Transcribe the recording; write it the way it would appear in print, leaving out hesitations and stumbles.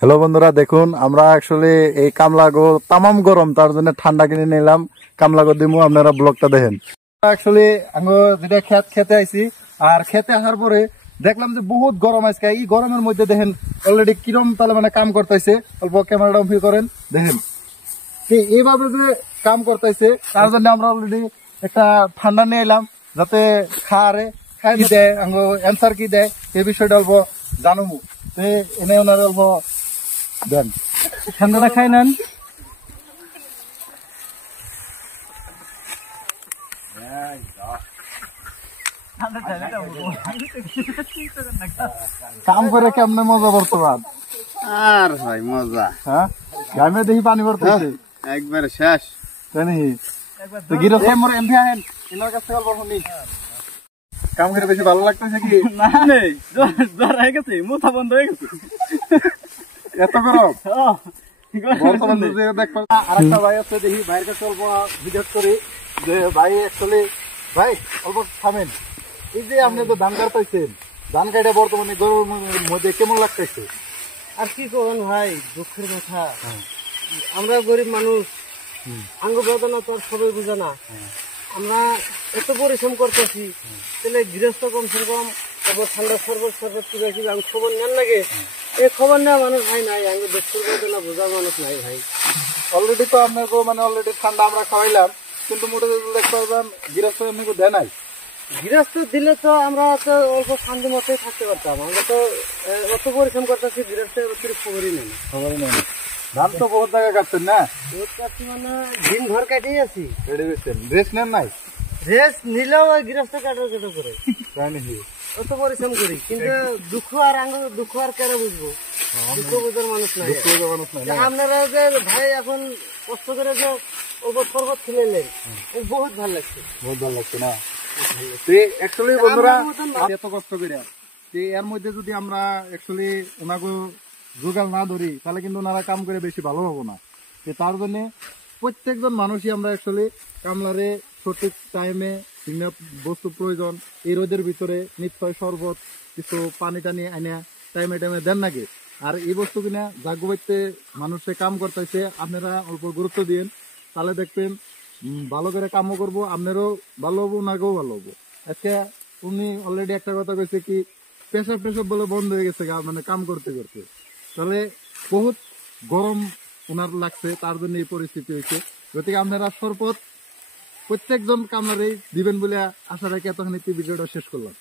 Hello বন্ধুরা, দেখুন আমরা আসলে এই কামলাগো তামাম গরম, তার জন্য ঠান্ডা কিনে নিলাম। কামলাগো দিমু, আপনারা ব্লগটা দেখেন। আসলে যেটা খেতে আইছি, আর খেতে আসার পরে দেখলাম যে বহুত গরম আজকে। এই গরমের মধ্যে দেখেন অলরেডি কিরম তাহলে মানে কাম করতেছে। অল্প ক্যামেরাটা অন করেন, দেখেন এইভাবে যে কাম করতেছে, তার জন্য আমরা অলরেডি একটা ঠান্ডা নিয়ে এলাম, যাতে খাই দেয় অ্যান্সার কি দেয় এই বিষয়টা অল্প জানবো। এনে ওনার অল্প দেন, ঠান্ডাটা খাই নেন। কাম করে কেমনে মজা বর্তমান আর ভাই মজা, হ্যাঁ গ্রামে দেখি পানি পড়তেছে একবারে শেষ। কাম করে বেশি ভালো লাগতেছে কি? মুথা বন্ধ হয়ে গেছে, এত গরম। আরেকটা ভাই আছে, দেখি ভাইয়ের কাছে অল্প জিজ্ঞেস করি যে ভাই অ্যাকচুয়ালি ভাই অল্প থামেন। এই যে আপনি তো ধান কাটতেছেন, ধান কাটে বর্তমানে গরমের মধ্যে কেমন লাগতেছে? আর কি করবেন ভাই, দুঃখের কথা। আমরা গরিব মানুষ, আঙ্গ বেদনা তো আর সবাই বুঝে না। আমরা এত পরিশ্রম করতেছি, তাহলে গৃহস্থ কমসে কম ঠান্ডা শরবত করে খবর নেন লাগে। এই খবর নেওয়া মানুষ ভাই নাই, আঙ্গ দুঃখের বেদনা বোঝার মানুষ নাই ভাই। অলরেডি তো আপনাকে মানে অলরেডি ঠান্ডা আমরা খাওয়াইলাম, কিন্তু মোটে দেখতে পারবেন গৃহস্থ এমনি দেয় নাই। গৃহস্থ দিলে তো আমরা তো অল্প শান্তি মতোই থাকতে পারতাম। আমরা তো অত পরিশ্রম করতেছি, গৃহস্থ খবরই নেই। খবরই নেই। ধান তো বহুত জায়গায় কাটছেন না? বহুত কাটছি মানে দিন ভর কাটিয়ে আছি। রেস্ট নেন নাই? রেস্ট নিলেও ওই গৃহস্থ কাটার কেটে করে অত পরিশ্রম করি, কিন্তু দুঃখ আর কেন বুঝবো? দুঃখ বোঝার মানুষ নাই। আপনারা যে ভাই এখন কষ্ট করে যে ওপর শরবত খেলেন, বহুত ভালো লাগছে। বহুত ভালো লাগছে না? অ্যাকচুয়ালি বন্ধুরা এত কষ্ট করে এর মধ্যে যদি আমরা অ্যাকচুয়ালি ওনাকে জোগাড় না ধরি, তাহলে কিন্তু ওনারা কাম করে বেশি ভালো হবো না। তার জন্য প্রত্যেকজন মানুষই আমরা অ্যাকচুয়ালি কামলারে সঠিক টাইমে বস্তু প্রয়োজন। এই রোদের ভিতরে নিশ্চয় শরবত, কিছু পানি টানি আনে টাইমে টাইমে দেন নাকি। আর এই বস্তু কিনা জাগুবাইতে মানুষে কাম করতেছে, আপনারা অল্প গুরুত্ব দিন, তাহলে দেখবেন ভালো করে কামও করবো, আপনারও ভালো হবো, ওনাকেও ভালো হবো। আজকে উনি অলরেডি একটা কথা কইছে কি, পেশাব টেশাব বলে বন্ধ হয়ে গেছে মানে কাম করতে করতে। তাহলে বহুত গরম ওনার লাগছে, তার জন্য এই পরিস্থিতি হয়েছে। গতিকে আপনারা শরবত প্রত্যেকজন কামলারেই দিবেন বলে আশা রাখি এতখানি ভিডিওটা শেষ করলাম।